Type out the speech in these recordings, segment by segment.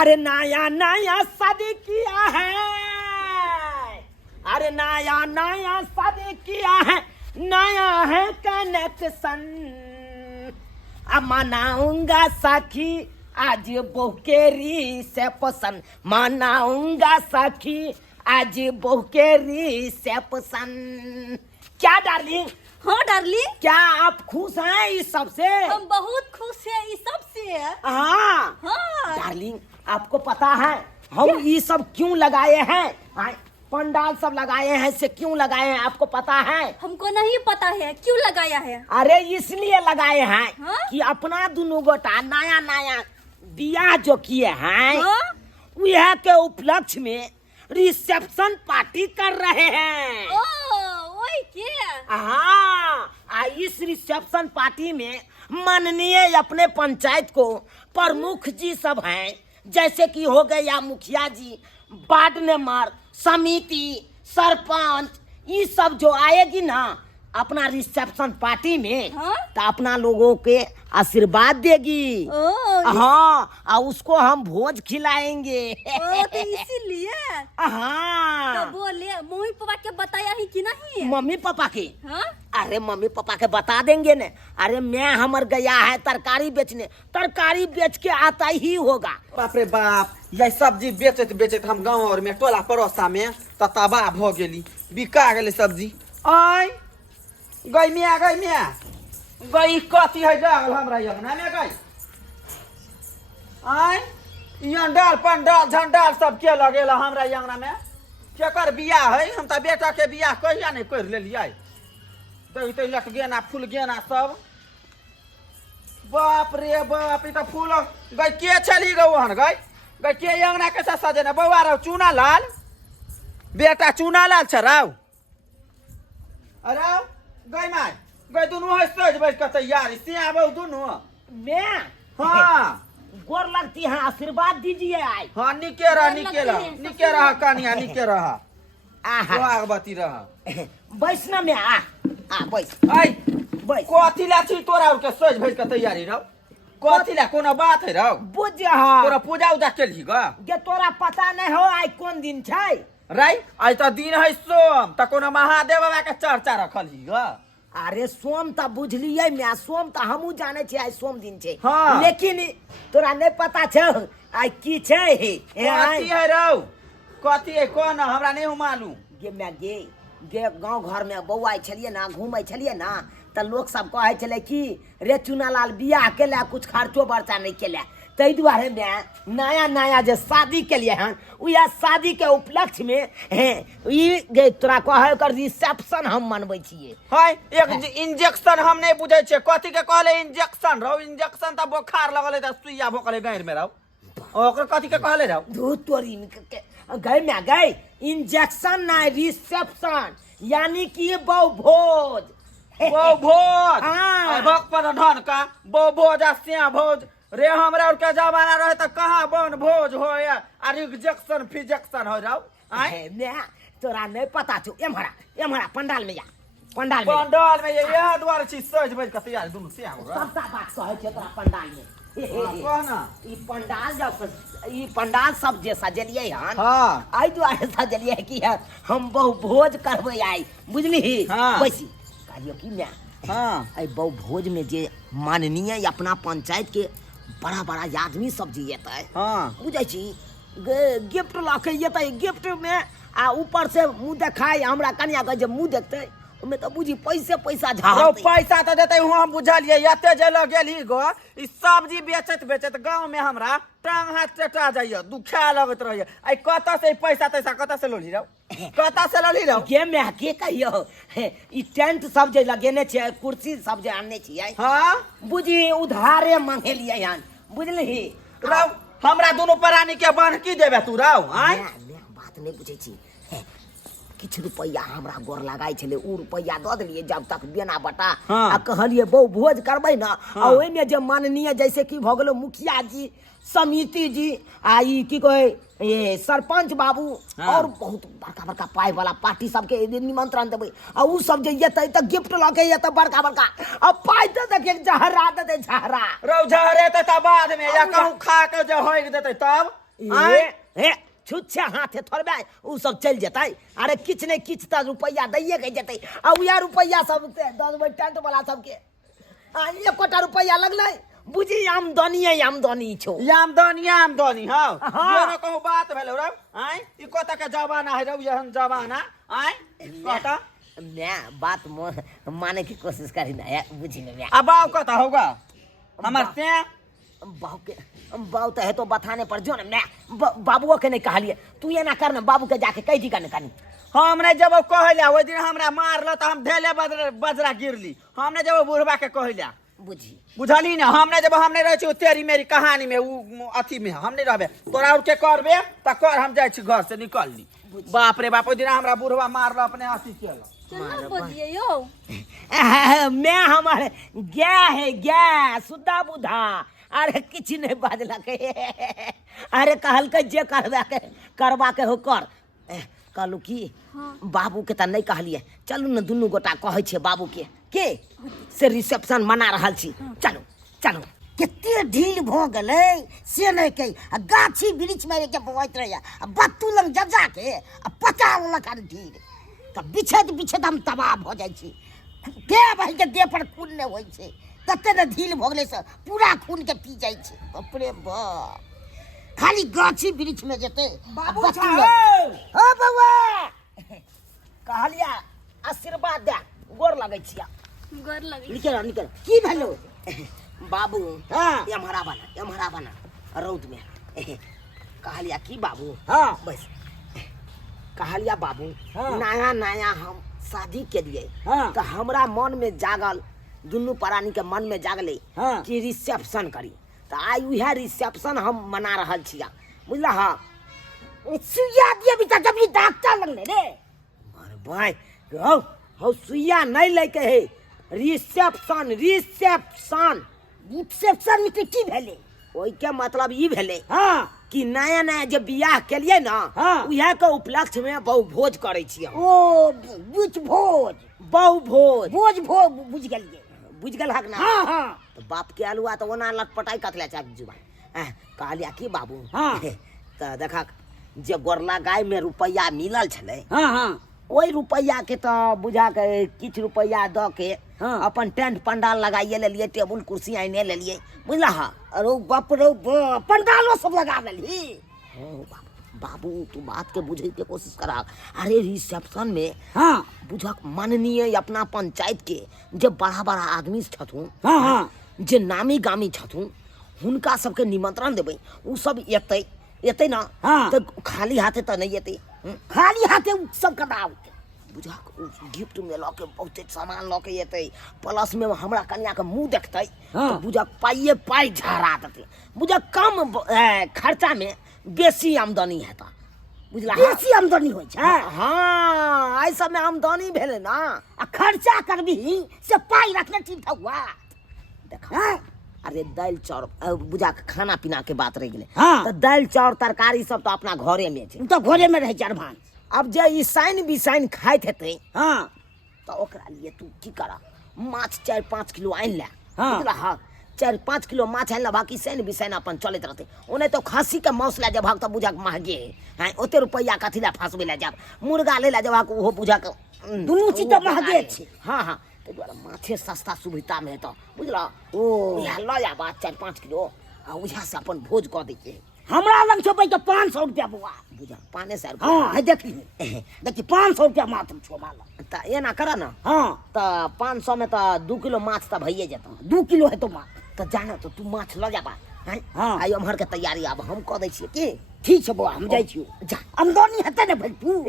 अरे नया नया शादी किया है, अरे नया नया शादी किया है, नया है कनेक्शन। अब मनाऊंगा सखी आज बहू के रिसेप्शन, मनाऊंगा सखी आज बहू के रिसेप्शन। क्या डार्लिंग? हाँ डार्लिंग, क्या आप खुश हैं इस सब से? हम बहुत खुश हैं इस सब से। हाँ हाँ डार्लिंग, आपको पता है हम ये सब क्यों लगाए हैं? पंडाल सब लगाए हैं, इससे क्यों लगाए हैं आपको पता है? हमको नहीं पता है क्यों लगाया है। अरे इसलिए लगाए हैं हाँ? कि अपना दोनों गोटा नया नया बियाह जो किए हैं, हाँ? वह के उपलक्ष्य में रिसेप्शन पार्टी कर रहे हैं। ओ वही क्या? हाँ, इस रिसेप्शन पार्टी में माननीय अपने पंचायत को प्रमुख जी सब हैं, जैसे कि हो गए या मुखिया जी, वार्ड मेंबर, समिति, सरपंच, ये सब जो आएगी ना अपना रिसेप्शन पार्टी में, हाँ? तो अपना लोगों के आशीर्वाद देगी। हाँ, और उसको हम भोज खिलाएंगे। तो इसीलिए हाँ, तो बोले मम्मी पापा के बताया ही कि नहीं? मम्मी पापा के? हाँ? अरे मम्मी पापा के बता देंगे न। अरे मैं हमर गया है तरकारी बेचने, तरकारी बेच के आता ही होगा। बाप रे बाप, ये सब्जी बेचत बेचत हम गाँव और में टोला पड़ोसा में तबाह भ गेली, बिका गेली सब्जी। आई गई मिया गई कथी है डाल हमरा अंगना में गई। आई यहाँ डाल पंडाल झंडाल सब के लगेला हमरा अंगना में, केकर बियाह है? हम तो बेटा के बियाह कहिया नहीं कर लेलिए। तो लट गेना फूल गेना सब, बाप रे बाप, ई तो फूल गई के चली गई हन गई के अंगना के साथ सजेना बउआ रहो चूना लाल, बेटा चूना लाल छ राव। अरे गई माय गई दोनों है सज बैठ के तैयारी से आबो दोनों। मैं हाँ गोर लगती है, आशीर्वाद दीजिए। आई हाँ निके रहा कनिया निके रहा, आहा, स्वागवती रहा। बैठना में आ बैठ आई बैठ। कथी ला छी तोरा और के सज बैठ के तैयारी रहो? कथी ला कोनो बात है रहो? बुझ हाँ तोरा पूजा उजा केलही ग? गे तोरा पता नहीं हो आई कौन दिन छै? राई आज तो दिन है सोम, तो कोनो महादेव बाबा के चर्चा रखल ही ग। अरे सोम तो बुझलिए मैं, सोम तो हमू जाने छे आई सोम दिन छे। हाँ। लेकिन तोरा नहीं पता छौ आई की छै? कथी है रहो? कथी है कौन? हमरा नहीं मालूम। गे मैं गे गांव घर में बौआ छलिए ना, घूमे छलिए ना, तो लोग सब कहे छले कि रे चुनालाल बियाह केला, कुछ खर्चो बर्चा नहीं केला। तै दुआरे मैं नया नया जो शादी के लिए हन, या शादी के उपलक्ष्य में गे तोरा कहे कर रिसेप्शन हम मनबै छिए। हाय एक इंजेक्शन हम नहीं बुझे छे, कथी के कहले इंजेक्शन रहो? इंजेक्शन त बुखार लगले त सुइया भोकले गायर में रहो, ओकर कथी के कहले रहो? धू तोरी गए मैं गए इंजेक्शन ना रिसेप्शन, यानी कि बौ भोज। बो भोज हाँ। भक पर धन का बो भोज आ सिया भोज रे, हमरा और के जमाना रहे त कहां बन भोज हो या आ रिजेक्शन फिजेक्शन हो जाओ। आई मैं तोरा नहीं पता छो, एमहरा पंडाल में जा, पंडाल में पंडाल में ये द्वार छी सज बैठ के तैयार दोनों से आगो सबटा बात सहे छे तोरा पंडाल में। कहना ई पंडाल जब ई पंडाल सब जे सजलिए हन, हाँ आई दुआरे सजलिए कि हम बहु भोज करबै आई, बुझली? हाँ। वैसी कहियो कि मैं हाँ आई बहु भोज में जे माननीय अपना पंचायत के बड़ा बड़ा आदमी सब जे येतै, हाँ बुझै छी गिफ्ट लाके येतै, गिफ्ट में आ ऊपर से मुंह देखाई हमरा कन्या के जे मुंह देखतै ओमे तो बुझी पैसा रो झाड़तै। पैसा तो देते हुआ हम बुझलिए, एते जल गेली गो ई सब्जी बेचत बेचत गांव में हमरा टांग हाथ चटा जाइए, दुखा लगत रहिए। आई कत से पैसा तैसा कत से लोली रहो? कत से लोली रहो? के मैं के कहियो ई टेंट सब जे लगेने छै, कुर्सी सब जे आनने छियै, हाँ बुझी उधारे मांगेलियै हन, बुझली? रहो हमरा दोनों प्राणी के बन्हकी देबे तू रहो? आई मैं बात नहीं बुझै छी, किछ रुपया हमरा गोर लगाई छले, उ रुपया दऽ देलिए जब तक देना बटा। हाँ। आ कहलिए बहु भोज करबै ना, हाँ। आ ओइ में जे माननीय जैसे कि भ गेलो मुखिया जी, समिति जी, आ ई की कहे ये सरपंच बाबू, हाँ। और बहुत बड़का बड़का पाई वाला पार्टी सबके निमंत्रण देबै, आ उ सब जे येतै त गिफ्ट लऽ के येतै बड़का बड़का, आ पाई दऽ दे के झहरा दे झहरा। रहो झहरे त बाद में या कहूं खा के जे होइक देते तब हे छुच्छे हाथे थोड़बे उ सब चल जतै। अरे किछ नहीं किछ त रुपया दैये के जतै। आ उया रुपया सब 10 टेंट वाला सबके आ 1 कोटा रुपया लगलै। बुझी आमदनी छौ। आमदनी हाँ हाँ। ये न कहूँ बात भेलो रौ आय ई कोता के जमाना है रौ यहन जमाना आय कहता मैं बात माने की कोशिश करी ना बुझी में मैं अब बाव कता होगा हमर से बाऊ तो है तो बताने पर जो ना मैं बाबुओ के नहीं कहलिए तू ये ना कर ना बाबू के जाके कह दी का नहीं कनी। हमने जब कहलिया ओइ दिन हमरा मारल त हम ढेले बजरा गिरली। हमने जब बुढ़वा के कहलिया बुझी बुझली ना हमने जब हमने रहे छी तेरी मेरी कहानी में उ अथी में हम नहीं रहबे तोरा उठ के करबे त कर हम जाय छी घर से निकलली। बाप रे बाप ओइ दिन हमरा बुढ़वा मारल अपने अथी केल। चलो बोलिए यो। मैं हमारे गया है गया सुधा बुधा। अरे किछ नहीं बाजलक। अरे कहल के जे करवा के हो कर। कहलू की बाबू के त नहीं कहलिए चलू न दुनू गोटा कहै छे बाबू के से रिसेप्शन मना रहल छी चलो चलो। कितने ढील भ गलै से नहीं कही गाछी वृक्ष में के बवैत रहे बत्तू लंग जजा के पचा लक ढील त बिछत हम तबाह भ जाइ छी। के भाई के देह पर खून नहीं होइ छै तते न ढील भ गलै से पूरा खून के पी जाइ छै। बाप रे बाप खाली गाछी वृक्ष में जेते बाबू बत्तू छा लंग। हो बउआ कहलिया आशीर्वाद दे गोर लगै छिया। गोर लगी। निकल की भेलो बाबू हाँ। एम्हरा बना रौद में कहलिया की बाबू हाँ बस कहलिया बाबू हाँ। नया हम शादी के लिए हाँ। तो हमरा मन में जागल दुनू प्राणी के मन में जागले हाँ। कि रिसेप्शन करी तो आई उहे रिसेप्शन हम मना रहल छिया बुझला। हाँ सुइया दिए भी जब ये डॉक्टर लगले रे अरे भाई हो सुइया नहीं लेके है रिसेप्शन रिसेप्शन में की भेले ओई के मतलब ई भेले हाँ कि नया जब बियाह के लिए ना हाँ। उहे के उपलक्ष्य में बहु भोज करे छियै। ओ बुझ भोज बहु भोज भोज भोज बुझ गेलिए। बुझ गेल हक ना। हाँ हाँ तो बाप के अलुआ तो ओना लटपटाई कतले चाह जुबान कहलिया की बाबू हाँ। तो देखा जे गोरला गाय में रुपया मिलल छले हाँ हाँ ओई रुपया के तो बुझा के किछ रुपया द के हाँ। अपन टेंट पंडाल लगाइए ले लिए टेबुल कुर्सी आने ले लिए बुझला। हाँ अरे बाप रे बाप पंडालो सब लगा देली। बाबू तू बात के बुझे के कोशिश करा। अरे रिसेप्शन में हाँ बुझक माननीय अपना पंचायत के जे बड़ा बड़ा आदमी छथुन हाँ हाँ जे नामी गामी छथुन हुनका सबके निमंत्रण देबै उ सब एतै ना। हाँ। तो खाली हाथे तो नहीं एतै खाली हाथे सब कटाव बुझक गिफ्ट में लके बहुते सामान लके एतै प्लस में हमरा कन्या के मुंह देखतै हाँ। तो बुझक पाई झरा देतै बुझक कम खर्चा में बेसी आमदनी हेता बुझला। बेसी आमदनी होइ छै। हाँ आई सब में आमदनी भेले ना आ खर्चा करबी से पाई रखने ठीक हुआ देखा। अरे दाल चाउर बुझा के खाना पीना के बात रह गेले हाँ। तो दाल चाउर तरकारी सब तो अपना घरे में छै। तो घरे में रहे चार भान अब जे ई साइन बिसाइन खाइत हेतै हाँ तो ओकरा लिए तू की करा माछ 4-5 किलो आइन ले हाँ। बुझला। हाँ 4-5 किलो माछ आइन ले बाकी साइन बिसाइन अपन चलत रहते ओने तो खस्सी के मांस ले जब तो बुझा के महगे है ओते रुपया कथी ला फंसबे ले जब मुर्गा ले ले जब ओहो बुझा के दुनू चीज तो महगे छै। हाँ हाँ ते द्वारा माछे सस्ता सुविधा में तो बुझला। ओ यह लया बात 4-5 किलो आ उहा से अपन भोज क दै छै। हमरा लग छो तो 500 रुपया बुआ बुझा 500 हाँ है देखी 500 रुपया मात्र छो माला त एना कर ना हाँ त 500 में त 2 किलो माछ त भइए जेतौ 2 किलो है तो माँ त जाना तो तू माछ ल जाबा हैं। हाँ। आई हमर के तैयारी अब हम क दै छियै की ठीक है बुआ हम जाइ छियो जा। आमदनी हेते ने भाई तू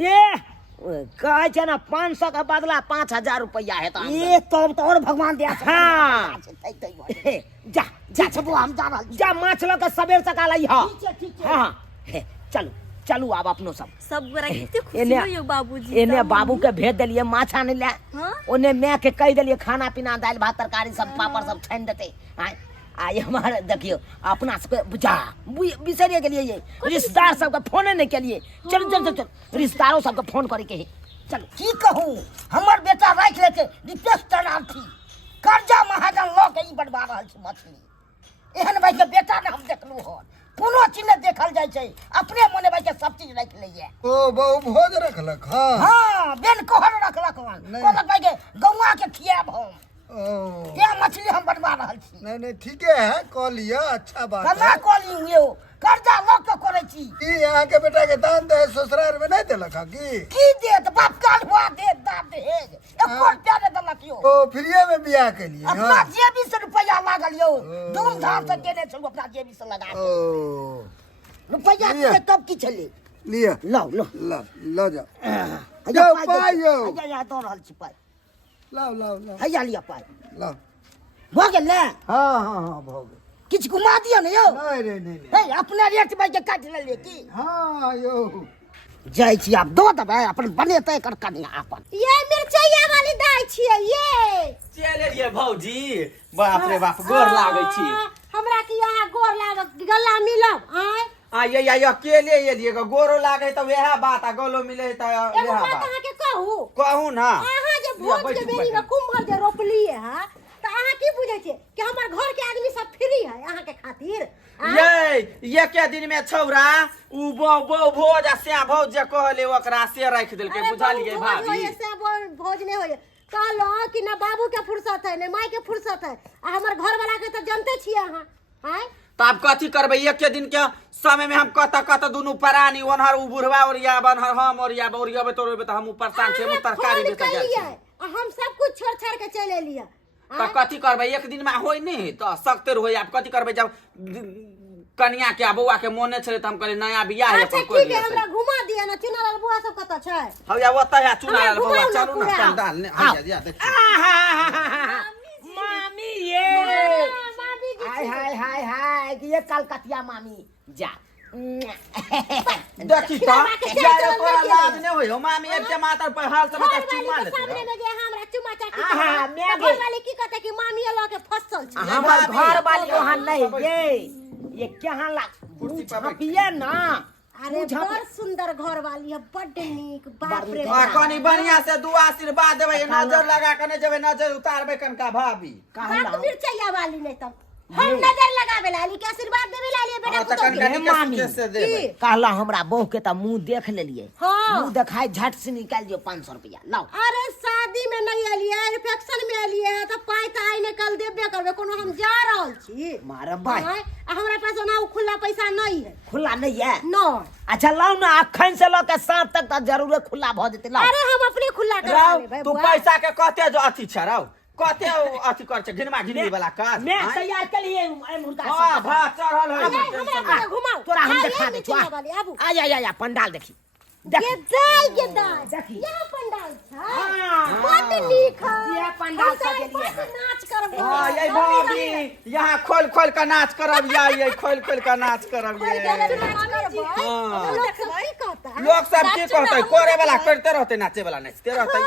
कहै छै ना 500 के बदला 5000 रुपया हेता ये तब तो और भगवान दया से हाँ। जा जा छ बुआ हम जा रहल छी। जा माछ ल के सबेर सकाल आई हां ठीक है हां चलू चलू आब अपनो सब सब गोरा कितने खुशी एने हो यो बाबूजी। एने बाबू के भेज देलिए माछ आने ले हाँ? ओने मैं के कह देलिए खाना पीना दाल भात तरकारी सब पापड़ सब छान देते आई हमारे देखियो अपना सबके बुझा बिसरिए गेलिए ये रिश्तेदार सबके फोन नहीं केलिए चल चल चल चल रिश्तेदारों सबके फोन करे के है चल की कहूँ हमर बेटा राख लेके रिपेश तनार्थी कर्जा महाजन ल के ई बढ़वा रहल छी मछली एहन भाई के बेटा ने हम देखलू हन कोनो चीज न देखल जाय छै अपने मने भाई के सब चीज रख लइए ओ बहु भोज रखलक हाँ हां बेन कोहर रखलक हन नहीं। कहलक भाई के गौवा के खियाब हम ओ क्या मछली हम बनवा रहल छी नहीं ठीके है कह लिया अच्छा बात कना है कहली हुए कर्जा लोग के करे छी की यहाँ के बेटा के दान दे ससुराल में नहीं देलक हा की देत बाप काल हुआ दे दाब दहेज एको रुपया ने देलक यो ओ फ्रीए में बियाह के लिए अपना हाँ जेबी से रुपया लागल यो धूमधाम से देने छौ अपना जेबी से लगा के ओ रुपया लिया। के कब की छले लिया लो लो लो जाओ हैया जाओ, पाइ पाइ दे। यौ। हैया यहाँ दऽ रहल छी पाइ लाओ हैया लिया पाइ लाओ भऽ गेल ने हाँ भो गए किछु घुमा दियो ने यौ नहीं रे नहीं हे अपने रेट भाई के काटि लेलिए की हाँ यो जाइ छी आब दऽ देबै अपन बनेतै एकर कनिया अपन ये मिर्चैया वाली दाई छियै ये चल एलियै भौजी बाप रे बाप गोर लागै छी हमरा की यहाँ गोर लागत गला मिलब आय आ ये अकेले एलियै गोरो लागै त वएह बात आ गलो मिले त एगो वएह बात बात अहाँ के कहू कहू ना अहाँ जे भोज के बेरी में कुम्हर जे रोपलिए है त अहाँ की बुझै छियै कि हमर घर के आदमी सब फ्री है अहाँ के खातिर ये के दिन में छौरा उ भोज आ से भौज जे कहले ओकरा से राख देलकै बुझलियै भाभी से भोज नहीं होय कहलो कि ना बाबू के फुर्सत है ना माई के फुर्सत है आ हमर घर वाला के त जानते छियै अहाँ आय त आब कथी करबै एक के दिन के समय में हम कत दुनु परानी ओनहर उ बुढ़वा ओरिया बनहर हम ओरियाबे तोरबे त हम परेशान छी हम तरकारी बेच जाइ छी हम सब कुछ छोड़ छाड़ के चले एलियै त कथी करबै एक दिन में होय नहीं त सकते होय आब कथी करबै जब कनिया के आ बौआ के मोने छले त हम कहले नया बियाह है अच्छा अपन कोई ठीक है हमरा घुमा दिया ना चुनालाल बुआ सब कत छै हौया ओतै है चुनालाल हमरा बौआ घुमाउ ना चलू ना पूरा। पंडाल ने हौया देखी मामी ये मामी जी हाय हाय हाय हाय कि ये कलकतिया मामी जा देखी त यार तोरा लाज ने होय हो मामी एक टमाटर पर हाल सब त चुमा लेते सामने में जे हमरा चुमा चाटी आहा, मैं घर वाले की कहते कि मामी ल के फसल छै हमार घर वाली वहाँ नहीं ये क्या ला कुर्सी पर बैठ। पिए ना अरे बड़ सुंदर घर वाली है बड़ नीक बाप रे आ कनी बढ़िया से दुआ आशीर्वाद देबै नजर लगा के ने जेबै नजर उतारबै कनका भाभी बाप मिर्चैया वाली नहीं तब हम नजर लगावे लाली के आशीर्वाद देवे लाली बेटा त पुतो कनका के निके सुके से देबै कहला हमरा बहू के त मुंह देख लेलिए हाँ। मुंह देखाई झट से निकाल दियो 500 रुपया लाओ अरे शादी में नहीं एलिए रिसेप्शन में एलिए तो पाई त आई ने कल देबे करबे कोनो हम जा रहल छी मारे भाई आय, आ हमरा पास ना उ खुला पैसा नहीं है खुला नहीं है नो अच्छा लाओ ना अखन से लो के शाम तक त जरूर खुला भ जेते लाओ अरे हम अपने खुला करा राव लेबै तू पैसा के कते जो अथी छ राव कते अथी कर छ घिनमा घिनमी वाला काज मैं आँय? तैयार के लिए मुर्गा हां सब भात चढ़ल है हमरा को घुमाओ तोरा हम हाँ, दिखा ये दे नीचे लगा ले, आबू आ जा पंडाल देखी ये दाई के दाई देखी। यहाँ पंडाल छै हाँ। बड़ नीक है ये पंडाल हम सब सजेलिए बड़ नाच करब हां ये भाभी यहाँ खोल खोल के नाच करब ये खोल खोल के नाच करब ये हाँ। लोग सब की कहते करे वाला करते रहते नाचे वाला नाचते रहते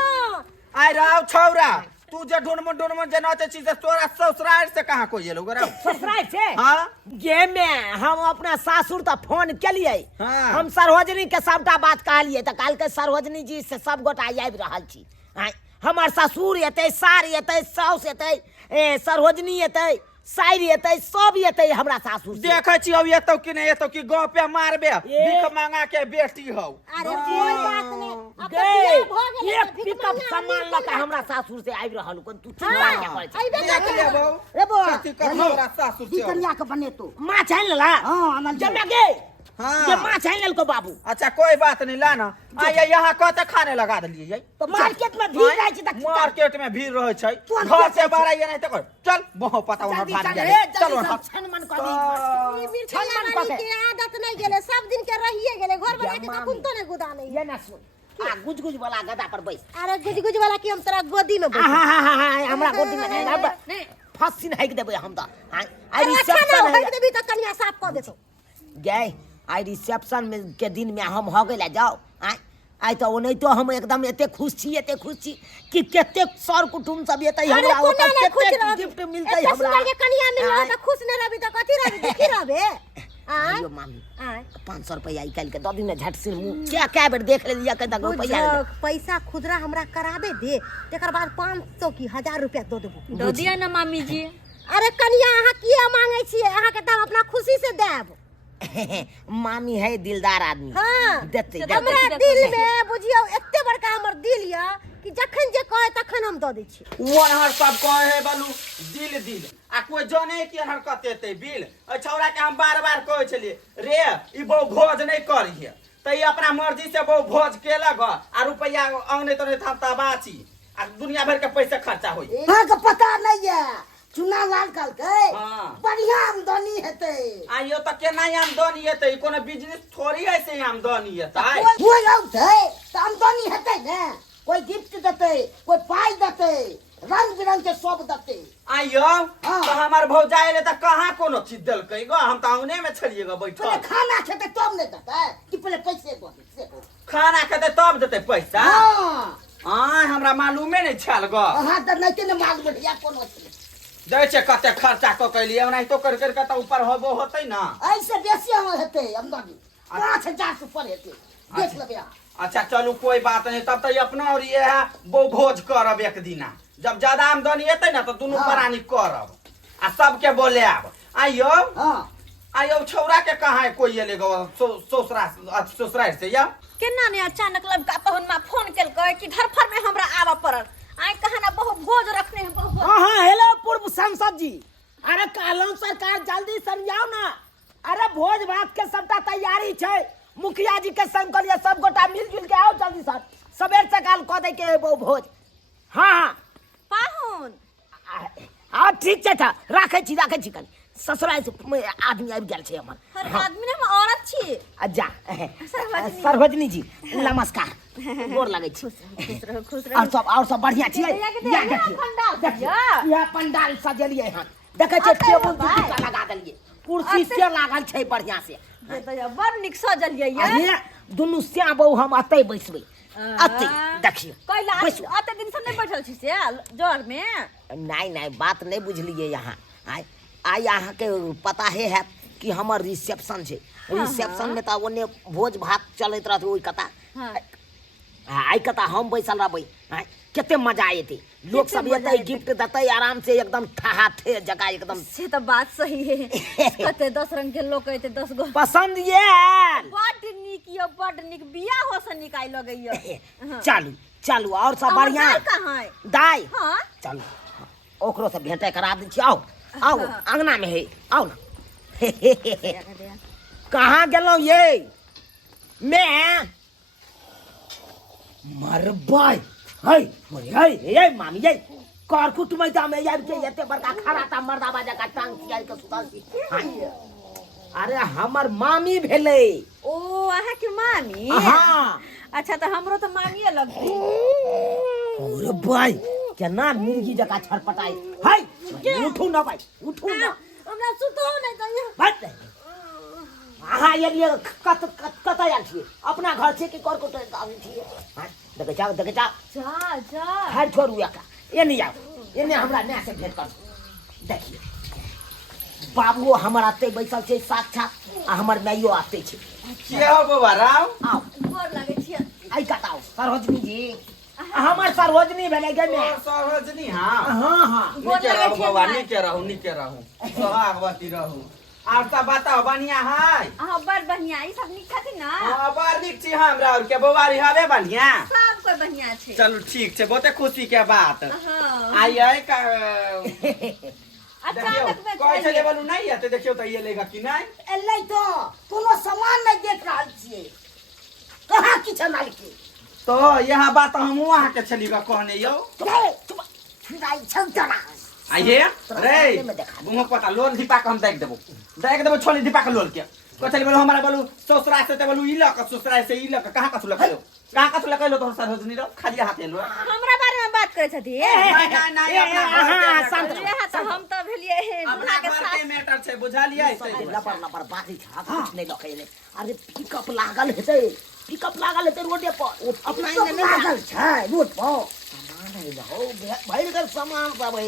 आय राव छौरा तू जे ढूंढमन जे नाचे छी से तोरा ससुराल से कहां कोई एलो गराव ससुराल से हां गे में हम अपना सासुर त फोन केलिए हाँ। हम सरवजनी के सबटा बात कहलिए त काल के सरवजनी जी से सब गोटा आबि रहल छी आय हमर ससुर एतै सार एतै साउस एतै सरवजनी एतै साइर एतै सब एतै हमरा सासुर से देखे छी अब एतो कि नहीं एतो कि गांव पे मारबे भीख मांगा के बेटी हो अरे कोई बात नहीं अब तो गे बियाह भ गेलै एक त भिख पिकअप मंगा सामान निकल लके जाए। हमरा सासुर से आबि रहल कोन तू चिंता क्या करे छी अइबे देख कर ले बहू रे बो कथी कर हमरा सासुर की से कनिया के बनेतो माछ आइन लेला हाँ, आनल जाओ। जमे गे हाँ। ये माछ आइन लेलको बाबू अच्छा कोई बात नहीं लाना आ ये यहाँ कते खाने लगा दिलिए ये तो मार्केट में भीड़ रहै छै त मार्केट में भीड़ रहे छै तू घर से बाहर ये नहीं तो चल बहु पता वहां भाग जा चलो ना छनमन ई कर मिर्चैया छनमन वाली कके के आदत नहीं गेले सब दिन के रहिए गेले घर वाला के कखुन तो नहीं गुदा नहीं ये ना सुन आ गुज गुज वाला गदा पर बैस अरे गुज गुज वाला की हम तोरा गोदी में बैठ हमरा गोदी में नहीं अब फसिन हाइक देबै हम त आई अरे अच्छा ना रिसेप्शन होई देबी त कनिया साफ कर देतो गए आई रिसेप्शन में के दिन में हम हो गेला जाओ आई तो नहीं तो हम एकदम एते खुश छी कि केते सर कुटुम सब एते अरे हमरा कोना नहीं खुश केते रहबी गिफ्ट मिलतै एते हमरा सुंदर के कनिया मिलला आय। त खुश नहीं रहबी त कथी रहबी देखी रहबे आय आइयो मामी आय 500 रुपया आई काल के दो दिन में झट से मुंह क्या बेर देख लेलिया के तक रुपया बुझक पैसा खुदरा हमरा कराबे दे तेकर बाद 500 की 1000 रुपया दो देबो दो दिया ना मामी जी अरे कनिया अहाँ किया मांगे छियै अहाँ के दाम अपना खुशी से देब मामी है दिलदार आदमी हाँ देते हमरा दिल में बुझियो एते बड़का हमर दिल या कि जखन जे कहे तखन हम दऽ दै छी वनहर सब कहे है बलू दिल दिल आ कोई जाने कि अनहर कतेते बिल ए छौरा के हम बार-बार कहै छलिए रे ई बहु भोज नहीं करिए त ई अपना मर्जी से बहु भोज केलक आ रुपया अंगने तने थाता बाची आ दुनिया भर के पैसा खर्चा होई हाँ के पता नहीं है चुना लाल कल के हाँ। बढ़िया आमदनी हेते आ यो त केना आमदनी हेतै कोनो बिजनेस थोड़ी ऐसे आमदनी हेतै कोई रहते तो आमदनी हेते ने कोई गिफ्ट देते कोई पाई देते रंग बिरंग के सब देते आइयो हाँ। तो हमार भौजाई ले त कहां कोनो चीज देलकै गो हम त अंगने में छलिए गो पहले बैठल खाना खेते तब नहीं देते कि पहले पैसे दो से दो खाना खेतै तब देतै पैसा हाँ आय हमरा मालूमे नहीं छल गो हाँ तो नहीं तो मालूम है कोनो चीज दै छै कते खर्चा क कैलिए ओनाहि तो कर के त ऊपर होबो होतै ना ऐसे बेसी हम हेते आमदनी 5000 से ऊपर हेते देख लेबे अच्छा चलू कोई बात नहीं तब तो अपना और ये है वो भोज करब एक दिना जब ज्यादा आमदनी हेतै ना तो दुनू हाँ। प्राणी करब आ सबके बोले आब आइयो हाँ आइयो छौरा के कहाँ है कोई एले गो ससुराल से या केना ने अचानक लड़का पहुनमा फोन केलकै कि धरफर में हमरा आवा पड़ल आइ कहा ना बहुत भोज रखने हैं बहुत भोज। हाँ हेलो पूर्व सांसद जी अरे कहलौं सरकार जल्दी समझाओ ना अरे भोज भात के सबटा तैयारी छै मुखिया जी के संग करिए सब गोटा मिलजुल के आओ जल्दी सर सबेर सकाल कह दे के भोज हाँ हाँ पाहुन हाँ ठीक छै था राखै छी कल ससुराल से आदमी आबि गेल छै हमर हर आदमी ने हम औरत छी जा सर्वजनी। सर्वजनी जी नमस्कार गोर लगै छी खुश और सब बढ़िया छियै या देखिए, पंडाल सजिया। यह पंडाल सजेलिए हन देखे छै अते टेबुल भाई। कुर्सी लगा देलिए कुर्सी से लागल छै बढ़िया से बड़ निक सजलियै ये अरे दुनू श्याम बहु हम अतै बैसबै अतै देखिए कैला बैसू। अते दिन से नहीं बैठल छी से जर में नहीं बात नहीं बुझलिए यहाँ आई अहाँ के पता है कि हमर रिसेप्शन छै रिसेप्शन में तो ओने भोज भात चलैत रहतै ओइ कता हाँ। आई कता हम बैसल रहबै केते मजा एतै लोग सब मजा एतै एतै। गिफ्ट देतै आराम से एकदम ठहाठे जगह एकदम से तो बात सही है कते 10 रंग के लोग कहते 10 गो पसंद ये बड़ निक यो बड़ निक बियाह हो से निकाल लगैयो चलू और सब बढ़िया कहां है दाई हां चलू ओकरो से भेंटे करा दै छी आओ अंगना में है आओ ना कहाँ गेलौं ये मैं मरबाई है मामी ये कर कुटुमैता में यार के एते बड़का खराटा मर्दाबा जका टांग किया के सुतल छी अरे हमर मामी भेलै ओ अहाँ के मामी हाँ अच्छा तो हमरो तो मामीए लगती अरे भाई केना मिर्गी जका छटपटाई है उठू ना भाई उठू ना हमरा सुतो नहीं दैया भाई हाँ ये कत आयल छियै अपना घर से कि कर को आबै छियै हाँ देखे जा जा हाथ छोड़ू एका एने आओ एने हमरा ने से भेंट कर देखिए बाबू हमर आते बैसल छै साक्षात आ हमर माइयो आते छै के हो बाबा राव आओ गोर लागे छियै आई कताओ सरोजनी जी हमर सरोजनी भेलै गे मैं सरोजनी हां हाँ नीचे रहू बाबा नीचे रहू सोहागवती रहू और सब बताओ बढ़िया है अहाँ बड़ बढ़िया ई सब निक छथिन ना हां बड़ नीक छी हमरा और के बौआरी हवे बढ़िया सब कोई बढ़िया छै चलो ठीक छै बहुते खुशी के बात हां आइए का अचानक में कोई चले बोलू नहीं है तो देखियो तो ये लेगा कि नहीं एलै तो कोनो सामान नहीं देख रहल छियै कहाँ की चमाल के तो यहाँ बात हम वहाँ के चली का कहने यो रे चुप छुराई छौतरा आइए रे मुंह पता लोन दीपा के हम देख देबो छोली दीपा के लोन के को चली बोलो हमारा बोलू ससुरा से ते बोलू इला का ससुरा से इला का कहां का सुलक लो कहां का सुलक लो तो सरोजनी रो खाली हाथ लो हमरा बारे में बात करे छथि नहीं अपना घर के शांत रहे तो हम तो भेलिए अपना के घर साथ के मैटर छै बुझालिए लपर बाजी छा कुछ नहीं लखैले अरे पिकअप लागल हेतै रोडे पर अपना इने लागल छै रोड पर भैर कर सामान सब है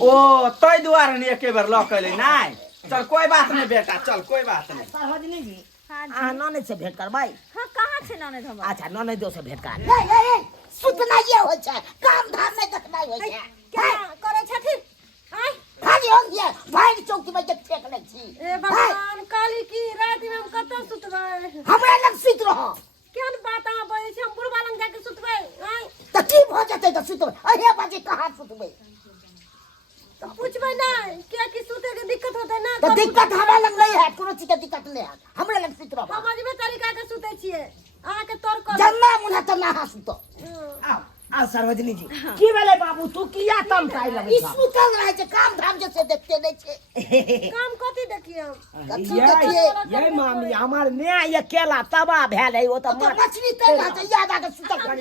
ओ तै दुआरे ने एके बेर लकले नहीं चल कोई बात नहीं बेटा चल कोई बात नहीं सरोजनी जी हां आ ननद से भेंट करबै हां कहां छै ननद हमर अच्छा ननदो से भेंट कर ए सुतना ये हो छै काम धाम नहीं देखनाइ हो छै क्या करे छथिन आइ खाली हो गया भाई चौकी में जब फेंक ले छी ए भगवान काली की रात में हम कत सुतबै हमरा लग सुत रहो केहन बात अहाँ बोलै छी हम बुढ़बा लग जाके सुतबै त की भ जते त सुतबै अहे बाजी कहां सुतबै तो पूछबै नहीं क्या कि सुते के दिक्कत होते ना तो दिक्कत हमरा लग नहीं है कोनो चीज के दिक्कत नहीं है हमरा लग सुत रहो समझबे तरीका के सुते छिए अहाँ के तोर कर जन्ना मुना त ना सुतो आओ आओ सरोजनी जी की भेले बाबू तू किया तम काई लगे ई सुतल रहे छै काम धाम जे से देखते नहीं छै काम कथी देखिए हम कथी देखिए ये मामी हमार न्याय अकेला तबाह भेल है ओ त तो मछली तेल है याद आके सुतल कर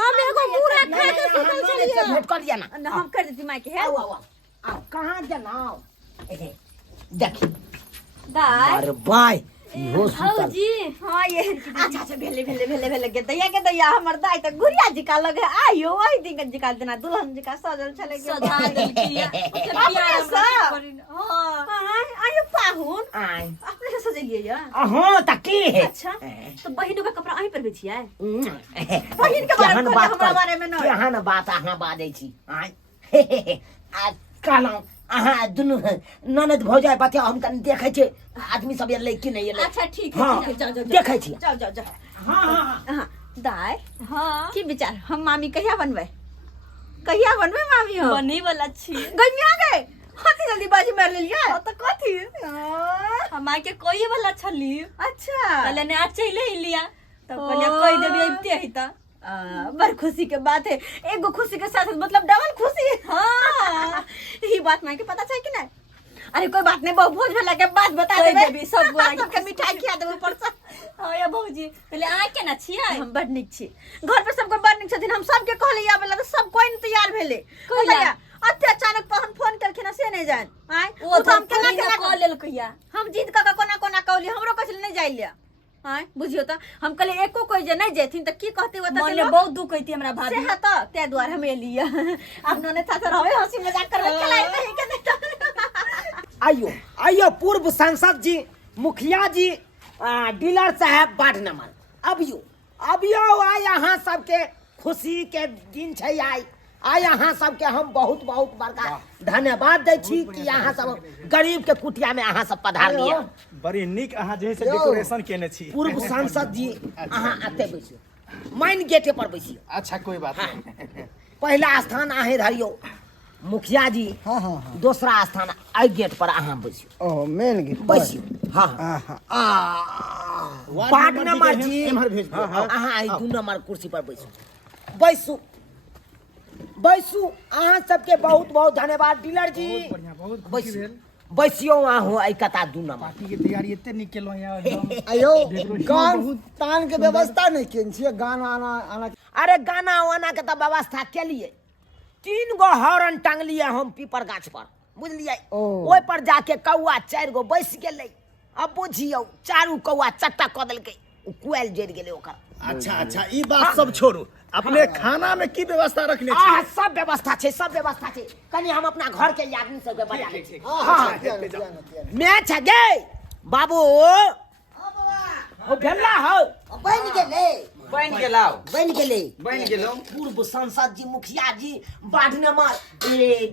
हम एगो मुरा खा के सुतल छलिए भेंट कर दिया ना हम कर देती माई के है आओ आओ आओ कहां जनाओ देखी दाई अरे भाई इहो सुतल भौजी हाँ ये अच्छा भेले के दैया हमर दाई त गुड़िया जी का लगे आयो ओही दिन जी का देना दुल्हन जी का सजल चले गए सजा देलकिया अपने से हां आयो पाहुन आय अपने से सजेलिए या हां त की है अच्छा तो बहिनों का कपड़ा अहीं पर बेचिए बहिन के बारे में न केहन बात अहाँ बाजै छी आय आ कहलौं अहाँ दुनू ननद भौजाई बतिया हम कनी देखै छै आदमी सब एलै कि नहीं एलै अच्छा ठीक हाँ, है जाओ देखै छी जाओ हां हां हां दाई हां की विचार हम मामी कहिया बनबै मामी हो बने वाला छी गई आ गए हाथी जल्दी बाजी मार लेलिए तो कथी हमार के कोई वाला छली अच्छा पहले ने आज चले लिया तब कहलिए कोई देबी अइते ही त बड़ खुशी के बात है एगो खुशी के साथ मतलब डबल खुशी हां यही बात माई के पता छै कि नहीं अरे कोई बात नहीं बहुत भोज भेला के बाद बता कोई देबे देबी सब गोरा सबके मिठाई खिया देबे ऊपर से हां या भौजी पहले आ के ना छियै हम बड़ निक छी घर पे सबको बड़ निक छथिन हम सबके कहले आबेला तो सब कोई नहीं तैयार भेले कोई ला? अत्ते अचानक पहन फोन करके ना से नहीं जान आय ओ तो हम केना केना कॉल लेल कहिया हम जीत का कोना कोना कहली हमरो कहले नहीं जाई लिया आय बुझियो त हम कहले एको कोई जे नहीं जेथिन त की कहते बता मन में बहुत दुख होती हमरा भाभी से त ते द्वार हम एलिया अब नने था रहे हंसी मजाक करबे खिलाई नहीं के नहीं आइयो आइयो पूर्व सांसद जी मुखिया जी डीलर साहब वार्ड नंबर अबियो आय अहाँ सबके खुशी के दिन छै आय अहाँ सबके हम बहुत बहुत बड़का धन्यवाद दै छी कि अहाँ सब गरीब के कुटिया में अहाँ सब पधारलिए बड़ी नीक अहाँ जे है से डेकोरेशन केने छी पूर्व सांसद जी अहाँ आते बैसियो मेन गेटे पर बैसियो अच्छा कोई बात नहीं पहला स्थान अहें धरियो मुखिया जी हाँ हाँ दूसरा स्थान आई गेट पर अहाँ बैसियो ओ मेन गेट बैसियो हाँ वार्ड नंबर जी एम्हर भेज दो अहाँ आई 2 नंबर कुर्सी पर बैसू बैसू अहाँ सबके बहुत बहुत धन्यवाद डीलर जी बढ़िया बहुत खुशी बैसू भेल बैसियो अहाँ हो आई कता 2 नंबर पार्टी के तैयारी एते नीक केलौ यहाँ एकदम आयो गान तान के व्यवस्था नहीं केन छियै गाना आना अरे गाना वाना के तो व्यवस्था के लिए 3 गो हॉर्न टांगलिए हम पीपर गाछ पर बुझलिए ओइ पर जाके कौआ 4 गो बैस गेलै अब बुझियो 4 कौआ चट्टा क देलकै कुएल जड़ गेलै ओकर अच्छा अच्छा ई बात सब छोड़ू अपने खाना में की व्यवस्था रखने छी सब व्यवस्था छै कनी हम अपना घर के आदमी सबके बजा लै छी मैच है गे बाबू ओ भेला हो बन गेले बन गेलौ पूर्व सांसद जी मुखिया जी वार्ड नंबर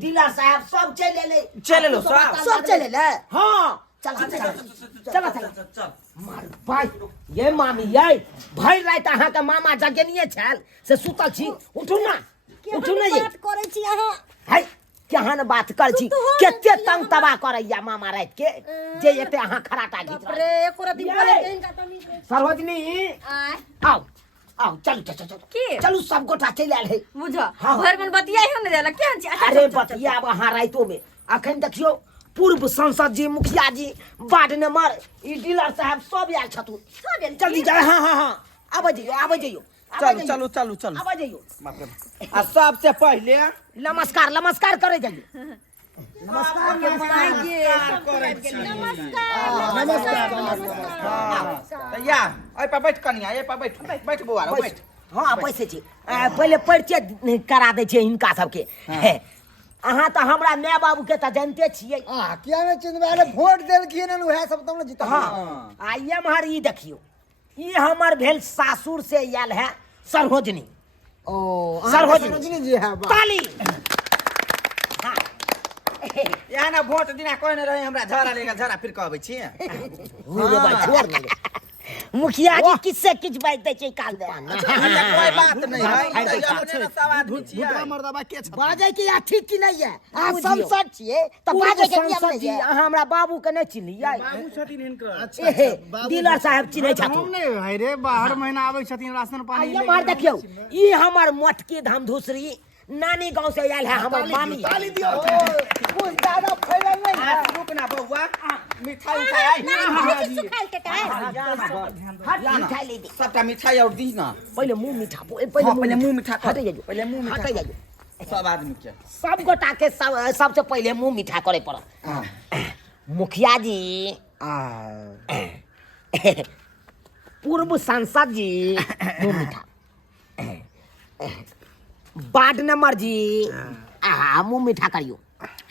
डीलर साहब सब चल एले सब चले ले हाँ चल मार भाई ये मामी ये भर रात अहाँ के मामा जगेनिए छल से सुतल छी उठू ना ये बात करे छी अहाँ है केहन बात कर छी केते तंग तबाह करैया मामा रात के जे एते अहाँ खराटा घीच अरे एको रति बोले इनका तमीज नहीं सरोजनी आय आओ चलू सब गोटा चल आयल है बुझा हाँ। घर में बतिया ही नहीं देला क्या छी अरे बतिया अहाँ राइतो में अखन देखियो पूर्व सांसद जी मुखिया जी वार्ड नंबर ई डीलर साहब सब आयल छथुन जल्दी जा हाँ आबे जइयो चलू आबे जइयो आ सबसे पहले नमस्कार करे जाइयो या ओइ पर बैठ कनिया ए पर बैठ बौआ बैठ हाँ बैसे छी पहले परिचय करा दै छै हिनका सबके अहाँ तो हमरा माय बाबू के तो जानते छियै किया नहीं चिन्हबे वोट देलखिन उहे सब तुम जीत हाँ आ एम्हर ई देखियो ई हमर भेल सासुर से आयल है सरोजनी ओ सरोजनी जी है ताली हाँ यहाँ ना वोट दिना कहने रहे हमरा झरा लेगा झरा फिर कहबै छी छोड़ दे मुखिया जी किससे किछ बात दै छै काल दे कोई बात नहीं है अपने सवाल भुटरा मर्दबा के छ बाजे की या ठीक की नहीं है आ संसद छिए त बाजे के नियम नहीं है अहाँ हमरा बाबू के नहीं चिन्हियै बाबू छथिन हिनकर एहे डीलर साहब चिन्है छथुन हम नहीं है रे बाहर महीना आबै छथिन राशन पानी ये मार देखियो ई हमर मोटकी धमधुसरी नानी गांव से आयल है हमर मामी ताली दियो कुछ ज्यादा फैलल नहीं है रुक ना बउआ मिठाई उठाई आई सुखाइल के काहे हट मिठाई ले दे सबटा मिठाई और दी ना पहले मुंह मीठा पहले मुंह मीठा कर। हटे जाइयो पहले मुंह मीठा हटे कर। जाइयो सब आदमी के सब गोटा के सबसे पहले मुंह मीठा करे पड़त मुखिया जी पूर्व सांसद जी मुंह मीठा वार्ड नंबर जी मुंह मीठा करियो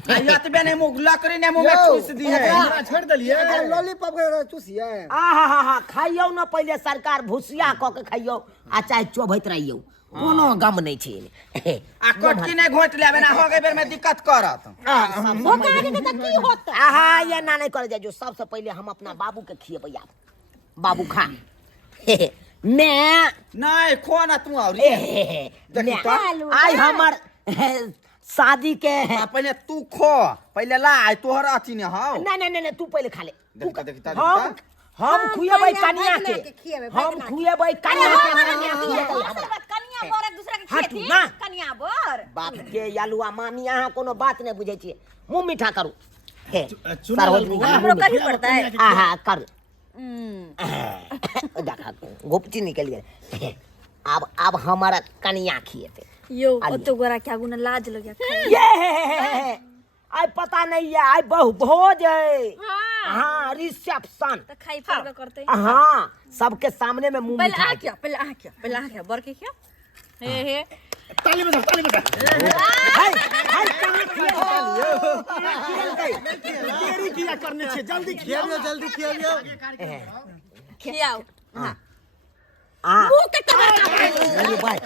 यतबे ने मुंह लकड़ी ने मुंह में ठूस दी है हमरा छोड़ देलिए लॉलीपॉप के चूसिए हा खाइयो न पहले सरकार भुसिया क के खाइयो आ चाहे चोभैत रहियो कोनो गम नहीं छै आ कटकी ने घोट लेबे ना हो गए बेर में दिक्कत करत भोका आगे के की होत आहा ये ना नहीं कर जाइयो सबसे पहले हम अपना बाबू के खिएबै आप बाबू खा मैं नहीं खो ना तू और देखी तो आई हमर शादी के पहले तू खो पहले ला आई तोहर अथी ने हां नहीं तू पहले खा ले देखता हम खुएबै कनिया के खिएबै हम खुएबै कनिया के कनिया बर एक दूसरा के हटू खेती ना। कनिया बर बाप के यालुआ मामी अहाँ कोनो बात नहीं बुझै छियै मुंह मीठा करू चुना हमरो करही पड़ता है आहा कर देखा गोपची निकल गए अब हमारा कनिया खिएते यो तो गोरा क्या गुना लाज लग गया ये आई पता नहीं है आई बहु भोज है हाँ रिसेप्शन तो खाई पड़बे करते हाँ सबके सामने में मुंह पहले मिठा आ क्या पहले आ क्या बर के क्या हे ताली बजा हाय हाय कहाँ खिएल गई देरी किया करने छे जल्दी खियाओ खियाओ मुंह के अरे भाई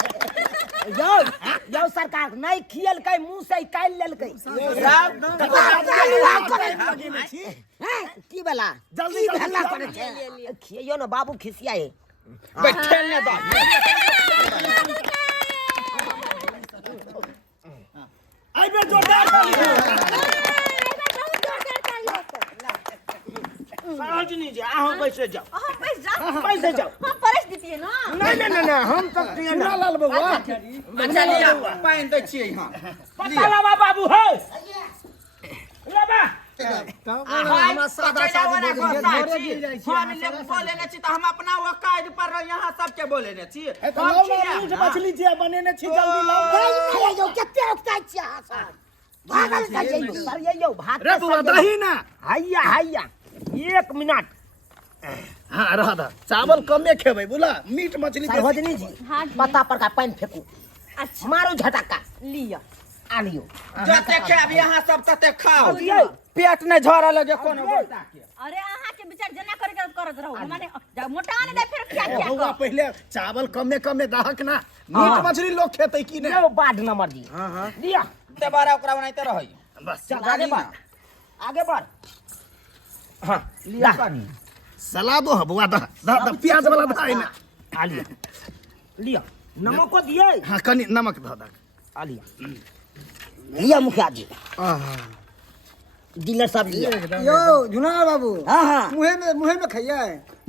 यो सरकार नहीं खियल कई मुंह से काल लेल कई की बला जल्दी हल्ला करे छे खियो न बाबू खिसिया है बैठल ने दो आई बे जोरदार साहजनी जी हम बैसे जाओ हम पैसा बैसे जाओ हम परस देती है ना नहीं हम तो चुना लाल बबुआ अच्छा लिया पानी दे छिए यहां पता लगा बाबू है लेबा हमरा सादा सादा हम बोले ने छी त हम अपना वकायद पर यहां सबके बोले ने छी मीट मछली जे बनेने छी जल्दी लाओ यो केते उक्ता छिया सब भागल का जइयो सर ये यो भात रे बुआ दही ना हैया 1 मिनट हां रहा चावल कमे खेबै बुला मीट मछली सरवजनी जी पत्ता पर का पानी फेंकू अच्छा मारो झटका लिया आ लियो जते खाब यहां सब तते खाओ पेट ने झरा लगे कोनो बोलता के अरे आहा के विचार जना करे के करत रहो माने जब मोटा ने दे फिर क्या क्या बबुआ पहले चावल कमे दहक ना मीट मछली लोग खेतै की ने यो वार्ड नंबर जी हां दिया ते बारा ओकरा बनाइते रहै बस चल आगे बढ़ हाँ लिया कनी सलादो है बुआ दा प्याज वाला दा है ना आ लिया लिया नमक को दिए हां कनी नमक दा आ लिया लिया मुखिया जी डीलर साहब लिया यो जुना बाबू हाँ मुहे में खाइए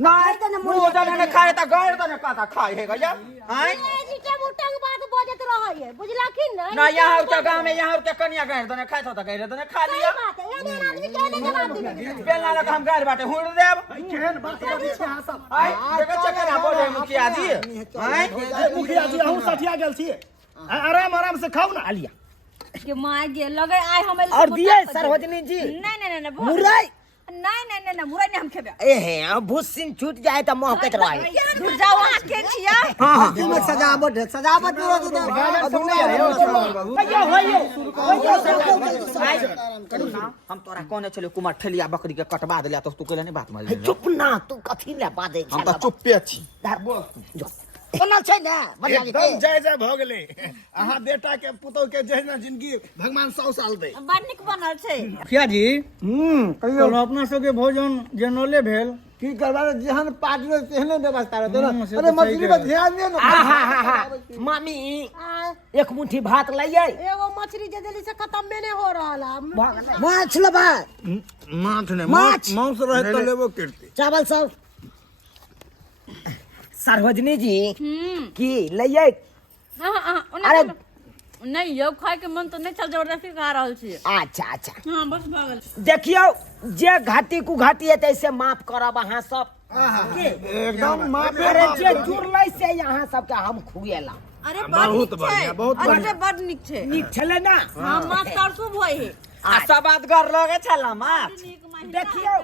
नहीं मुंह दने ने खाए त गैर दने काता खाए है गया हैं जी के मुटंग बात बजत रहै है बुझला कि नहीं ना यहां के गांव में यहां के कन्या गैर दने खाए त गैर दने खा लिया बात है ये आदमी के ने जवाब दे बेलना लगा हम गैर बाटे हुड़ देब केहन बात करै छी अहाँ सब आई देखै छ केना बोले मुखिया जी हैं मुखिया जी अहूँ सठिया गेल छी आराम से खाओ ना लिया के माय गे लगे आय हम और दिए सरवजनी जी नहीं मुरई नहीं मुरई नहीं हम खेबे ए भूसिन छूट जाए तो महकत रहे दूर जाओ वहां के छिया हां में सजावट है सजावट पूरा तो दुनिया हम तोरा कोने चले कुमार ठेलिया बकरी के कटवा देला तो तू कहले नहीं बात मार चुप ना तू कथी ले बादे हम त चुप्पे छी जो बनल छै ने बढ़िया एकदम जय जय भ गेलै अहाँ बेटा के पुतोह के जहिना जिंदगी भगवान 100 साल दे। बड़ नीक बनल छै। मुखिया जी कहियो अपना सबके भोजन जनरले भेल की करबा जेहन पार्टी रहे तेहने व्यवस्था रहते ना। अरे मछली पर ध्यान दियो ना। मामी आ, एक मुट्ठी भात लाइए। एगो मछली जे देली से खत्मे ने हो रहल है। माछ लेबै माछ ने माछ। मांस रहे तो लेबो करते। चावल सब सरवजनी जी की लाइए। अरे नहीं यौ खाए के मन तो नहीं चल, जबरदस्ती खा रहल छी। अच्छा अच्छा हां बस भ गेल। देखियो जे घाटी कुघाटी है तैसे माफ करब अहाँ सब। एकदम माफे अरे जे जुड़लै से यहाँ सबके हम खुएला। अरे बहुत बढ़िया बहुत बढ़िया। अरे बड़ नीक छै। नीक छलै ना। हां माछ तरसू भई है। आ सब बात कर लगे छला माछ। देखियो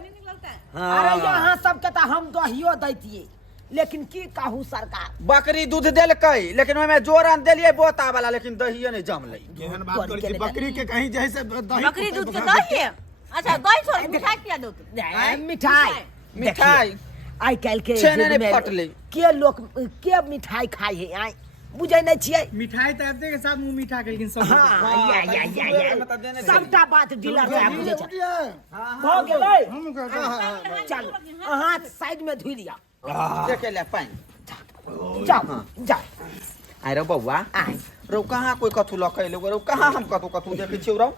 अरे यहाँ सबके तो हम दहियो दैतिए लेकिन की कहू सरकार बकरी दूध देलकै लेकिन ओमे जोरन देलिए बोता वाला लेकिन दहिए नहीं जमलै। केहन बात करै छी बकरी के कहीं जैसे दही बकरी दूध के दही है। अच्छा दही छोड़ मिठाई किया दो। मिठाई मिठाई आइ काल्हि के छेने युग नहीं में फटलै। के लोग के मिठाई खाई है आइ बुझै नहीं छियै। मिठाई त आते के साथ मुंह मीठा केलखिन सब। हाँ या सबटा बात डीलर साहब बुझै छै। भ हम गेलै चल अहाँ साइड में धुइ लिया। देखे ले पानी जाओ जाओ आइ रे बौआ आइ रौ कहाँ कोई कथु लखैले रौ कहाँ हम कथु देखै छियौ रौ।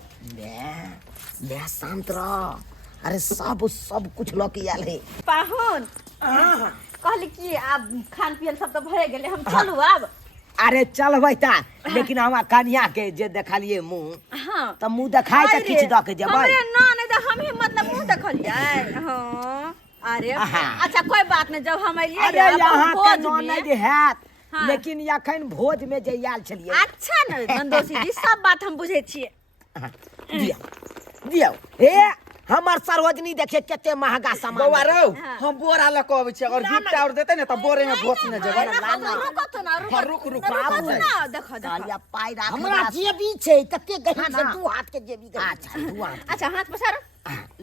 ले शांत रह। अरे सब कुछ लौकी आल है। पाहुन कहली कि अब खान पियन सब तो भए गेले, हम चलू अब। अरे चलबै ता लेकिन हमार कन्या के जे देखलिए मुंह हां त मुंह देखाय त किछ द के जेबै। अरे ना नहीं तो हम ही मतलब मुंह देखलिए। हां अरे अच्छा कोई बात नहीं, जब हम अइलिए अरे यहाँ के भोज नॉलेज में। हैत हाँ। लेकिन यखन भोज में जे आयल छलिए। अच्छा न नंदोसी जी सब बात हम बुझे छिए। दियौ दियौ हे हमर सरोजनी देखे केते महंगा सामान बौआ रौ हाँ। हम बोरा ल के अबै छी अगर गिफ्ट और देतै ने त बोरे में घोस ने जेबै। रुको तो ना रुको। रुक रुको ना देखो देखो। कालिया पाई राख हमरा जेबी छै कते गहींर छै, हाँ। 2 हाथ के जेबी गहींर अच्छा तू आ अच्छा हाथ पसारो।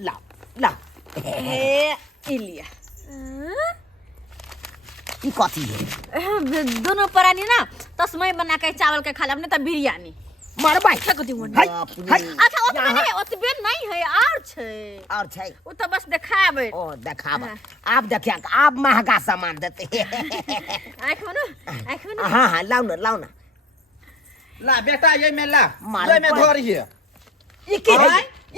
लाओ लाओ ए इलिया ई कथी है। दोनों परानी ना तस्मै बना के चावल के खा लेब, नहीं तो बिरयानी मरबै फेंक दी वन। हाय हाय अच्छा ओतबे नहीं, ओतबे नहीं है और छै। और छै वो तो बस देखाबे। ओ देखाब आप देखिया आप महंगा सामान देते। आँख में ना आँख में ना। हाँ लाओ ना ला बेटा ये में ला मार ये में पर। धरिए। ये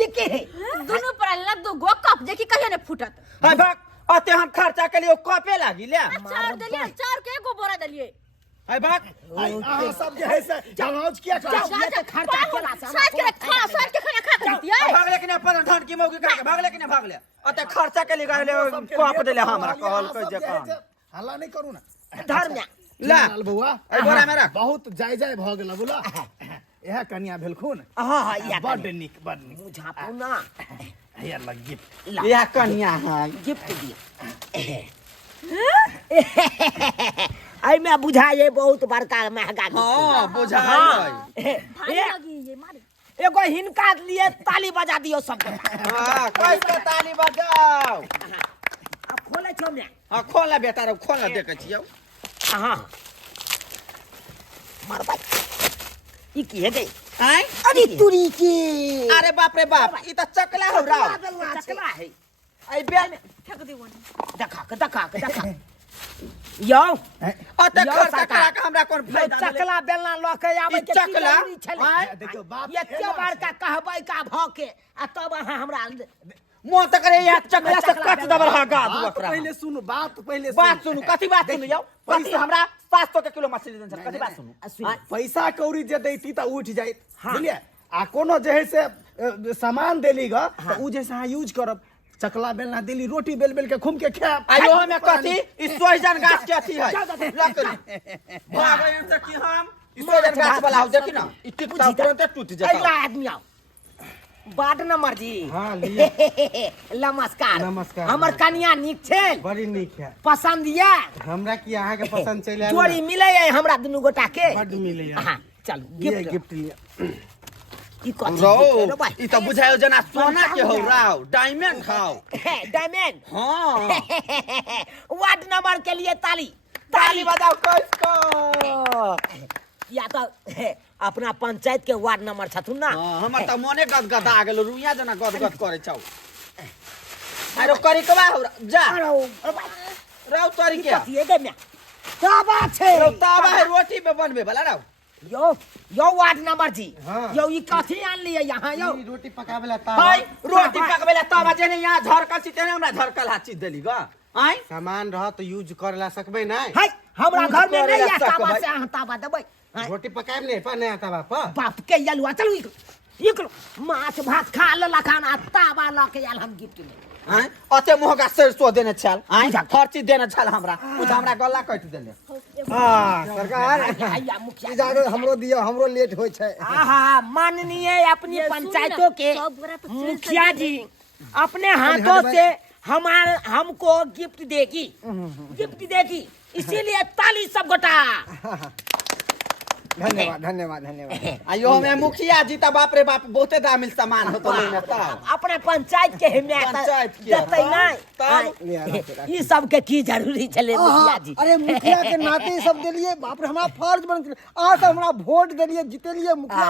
के है दोनों परानी ला दो गो कप जे कि कहियो नहीं फूटत। हाय भाग अते हम खर्चा के लिए कपे लागी ले। चार दलिए, चार के एगो बोरा दलिए। हाय भाग अहाँ सब जे है से जहाज किया कर ये तो खर्चा केला से साथ के खा, साथ के खाना खा कर दिए। भाग ले कि अपन धन की मौगी का भाग ले कि भाग ले अते खर्चा के लिए गले कप देले हमरा कहल के जे काम हल्ला नहीं करू ना। धर्म ला लाल बउआ ए बोरा में रख। बहुत जय जय भ गेल बोला। यह कन्या भेलखुन हाँ या बड नीक बड नीक। मुझापू ना हे लगी ला या कन्या है गिफ्ट दिए। आई में बुझाए बहुत बड़का महंगा हां बुझाई भारी लगी ये मारी। एगो हिनका लिए ताली बजा दियो सब। हां कैसे ताली बजाओ। अब खोले छो मैं। हां खोला बेटा रे खोला देखे छियौ। हाँ मरबै ई की है गई। आय अरे तुरी के अरे बाप रे बाप ई त चकला हो राव। चकला है आई बे फेंक दी वन। देखा यो अते यो खर्चा सरकार। करा के हमरा कोन यो फायदा मिले। चकला बेलना ल के आबै ई के चकला? चकला देखियो बाप ये के बार का कहबै का भ के आ तब अहाँ हमरा मों त करे या चकला से कट दबर हा गा दू बात ओकरा। पहले सुनु बात पहले बात सुनु कथी बात सुनु यौ कथी हमरा 500 के किलो मछली देन सर कथी बात सुनु। पैसा कौड़ी जे दैती त उठ जाइत बुझलिए। आ कोनो जे है से सामान देली ग त उ जैसे अहाँ यूज करब। चकला बेलना देली रोटी बेल बेल के घूम के खाब। आयो में कथी ई सोहजन गाछ के अथी है लकड़ी भागै से कि हम ई सोहजन गाछ वाला हो देखी ना ई टिकता तुरंत टूट अगला जाता। आदमी आओ बाट नंबर जी। हाँ लिए नमस्कार नमस्कार। हमर कन्या नीक छै बड़ी नीक है। पसंद ये हमरा की अहाँ के पसंद चले आयल जोड़ी मिले है हमरा दुनू गोटा के। बड मिले है। हाँ चल ये गिफ्ट गिफ्ट लिए ई कथी रो रो भाई ई त बुझायो जना सोना के हो राव डायमंड खाओ। डायमंड हां वार्ड नंबर के लिए ताली ताली बजाओ किसको या तो अपना पंचायत के वार्ड नंबर छथुन ना हमर त मने गदगद आ गेलो रुइया जना गदगद करे छौ अरे करी कबा हो जा रौ तोरी के ये गे मैं ताबा छे रौ तावा है रोटी पे बनबे वाला रौ यो वार्ड नंबर जी यो ई कथी आन लिए यहाँ यो रोटी पकावेला हाय रोटी पकबेला तावा जेने यहाँ झरकल छी तेने हमरा झरकल हाची देली ग आय सामान रह तो यूज करला सकबे ना हाय हमरा घर में नहीं करेला आता सकबै। बस यहाँ ताबा दबै रोटी पकाएब नहीं पर नहीं आता बापा बाप के यलुआ चलो इकलो माछ भात खा लेला खाना ताबा ला के आल हम गिफ्ट में आय अते मोहगा सरसो देने छल आय हर चीज देने छल हमरा उ त हमरा गला कट देले हां सरकार भैया मुखिया इजाजत हमरो दियो हमरो लेट होय छै आहा माननीय अपनी पंचायतों के मुखिया जी अपने हाथों से हमको गिफ्ट देगी इसीलिए ताली सब गोटा धन्यवाद धन्यवाद धन्यवाद आयो हमें मुखिया जी त बाप रे बाप बहुते दामिल सामान होतो लेने त अपने पंचायत के हमें पंचायत के देते तब नहीं ये सब के की जरूरी चले मुखिया जी अरे मुखिया के नाते ई सब देलिए बाप रे हमरा फर्ज बन गेल आज हमरा वोट देलिए जीतेलिए मुखिया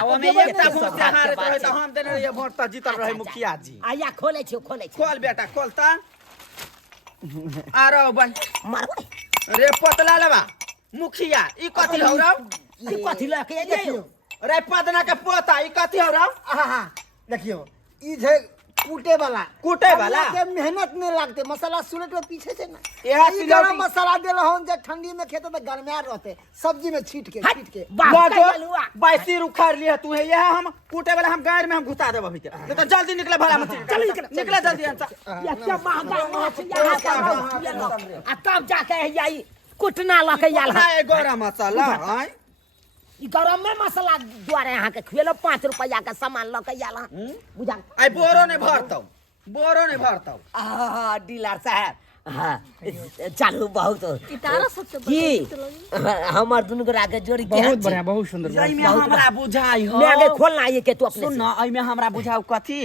अब हमें एकटा वोट से हारत रहे त हम देने रहिए वोट त जीतल रहे मुखिया जी आया खोले छो खोल बेटा खोल त आरो बन मारबै रे पतला लेबा मुखिया ई कथि हो रौ ई कथी लके ये रे पदना के पोता ई कथि हो रौ आहा देखियो ई जे कूटे वाला के मेहनत नहीं लगते मसाला सुलट में पीछे से ना यह ई गरम मसाला देला हम जे ठंडी में खेते तो गरमाया रहते सब्जी में छीट के बाजो बाइसी उखाड़ लिए तू है यह हम कूटे वाला हम गाड़ में हम घुसा देब अभी नहीं तो जल्दी निकले भला मत चल निकले जल्दी ये क्या महंगा माछ यहाँ का आ तब जाके यही कुटना लके याल है गरम मसाला आय ई गरम में मसाला द्वारे यहाँ के खुएलो 5 रुपया का सामान लके याल बुझा आई बोरो ने भरतौ आ डीलर साहब हाँ चालू बहुत कितारा सबसे की हमार दुनु गोरा के जोड़ी के बहुत बढ़िया बहुत सुंदर एई में हमरा बुझाई हो मैं आगे खोलना ये के तू अपने सुन न एई में हमरा बुझाऊ कथि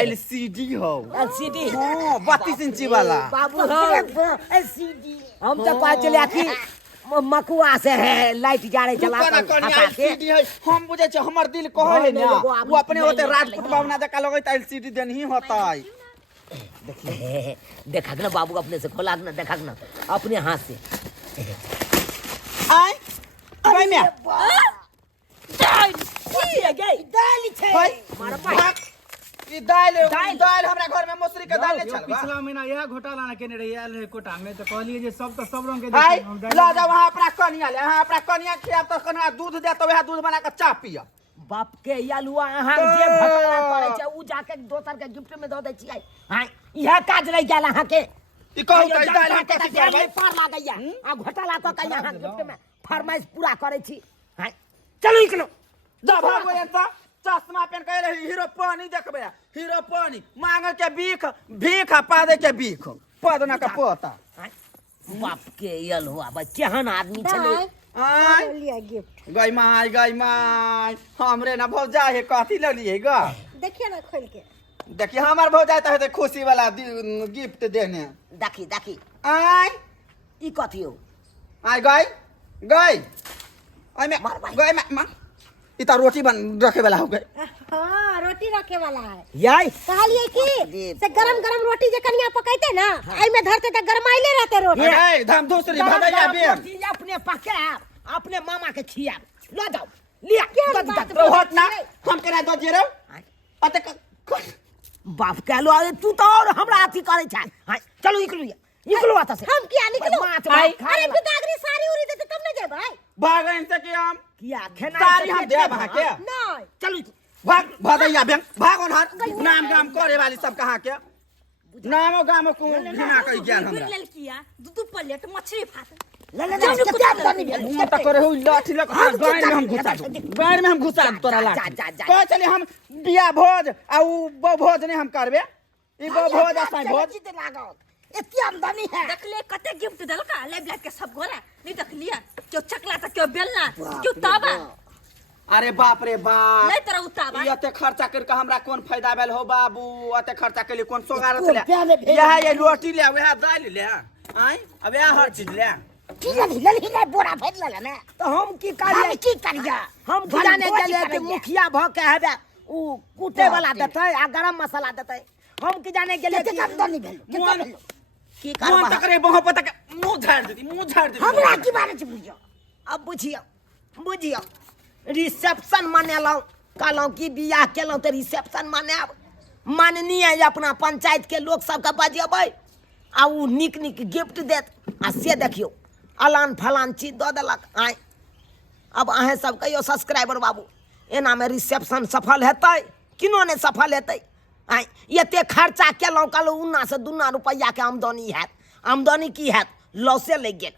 एलसीडी हो एलसीडी हां 32 इंची वाला बाबू एलसीडी हम तो कह चले आखी मकुआ से है लाइट जारे चला एलसीडी है हम बुझे छ हमर दिल कहले ना वो अपने होते राजपूत बाबना देखा लगे त एलसीडी देन ही होता देखा ना बाबू अपने से खोला ना देखा ना अपने हाथ से आय भाई मैं दाल छे मारा भाई ई दाल हमरा घर में मसूरी के दाल चल पिछला महीना यह घोटाला ना केने रही आयल रहे कोटा में तो कहलिए जे सब तो सब रंग के भाई ला जा वहां अपना कनिया ले वहां अपना कनिया खिया तो कनिया दूध दे तो वह दूध बना के चा पिया बाप के यालुआ अहाँ जे घोटाला करे छै उ जाके दोसर के गिफ्ट में दे दै छियै हां यह काज रह गेल अहाँ के ई कहू त दाल हम कथि करबै पार लागैया आ घोटाला क के अहाँ गिफ्ट में फरमाइश पूरा करे छी हां चलो निकलो जा भागो एता चश्मा पहन के रही हीरो पानी देखबे हीरो पानी मांगे के भीख पादे के भीख पदना का पोता बाप के यल हुआ भाई केहन आदमी छले आय लिया गिफ्ट गई माय हमरे ना भौजा है कथी ल लिए ग देखिए ना खोल के देखिए हमार भौजा त खुशी वाला गिफ्ट देने देखी आय ई कथी हो आय गई आय में गई में ई त रोटी बन रखे वाला हो गई हाँ रोटी रखे वाला है याई कहलिए कि से गरम गरम रोटी जे कनिया पकाइते ना आई में धरते त गरमाइले रहते रोटी ए धम दूसरी भदैया बेन अपने पके अपने मामा के खिया ला जाओ लिया तो होत ना हम करा दो जे रे अते बाप के लो तू तो और हमरा अथी करे छ हां चलो निकलो आता से हम किया निकलो माछ अरे पितागरी सारी उरी देते तब न जेबै भागन से कि हम किया खेना सारी हम दे भागे नहीं चलो भाग भदैया बेन भागन हाथ नाम गाम करे वाली सब कहां के नामो गामो को बिना कहि ज्ञान हमरा लेल किया दू प्लेट मछली भात ले हम त करे हो लाठी लक गाय में हम घुसा तोरा लाठी कह चले हम बिया भोज आ उ भोज ने हम करबे ई भोज आ साई भोज इतनी आमदनी है देखले कते गिफ्ट देलका ले ब्लैक के सब गोरा नहीं देखलिया क्यों चकला त क्यों बेलना क्यों तावा अरे बाप रे बाप नहीं तरह उतावा ये खर्चा करके हमरा कौन फायदा भेल हो बाबू अते खर्चा के लिए कौन सोगारत ले यह ये रोटी ले वह दाल ले आई अब यह हर चीज ले की लली बोरा भर ले ना तो हम की हम करिए की करिया हम की जाने गेलिए कि मुखिया भ के हेबे उ कूटे वाला देतै आ गरम मसाला देतै हम की जाने गेलिए केते कि आमदनी भेल मोहन की मोहन करबा तकरे बहु पता के मुंह झाड़ देती मुंह झाड़ देती हमरा की बारे छै बुझियो अब बुझियो रिसेप्शन मनेलहुँ कहलहुँ कि बियाह केलहुँ तऽ रिसेप्शन मनाएब माननीय अपना पंचायत के लोग सबके बजेबै आ उ नीक नीक गिफ्ट देत आ से देखियौ अलान फलान चीज दऽ देलक आइ अब अहें सब कहियो सब्सक्राइबर बाबू एनामे रिसेप्शन सफल हेतै किनो नहि सफल हेतै आइ एते खर्चा केलहुँ कहलहुँ उन्ना से दुन्ना रुपैआके आमदनी हैत आमदनी की हैत लॉसे लागि गेल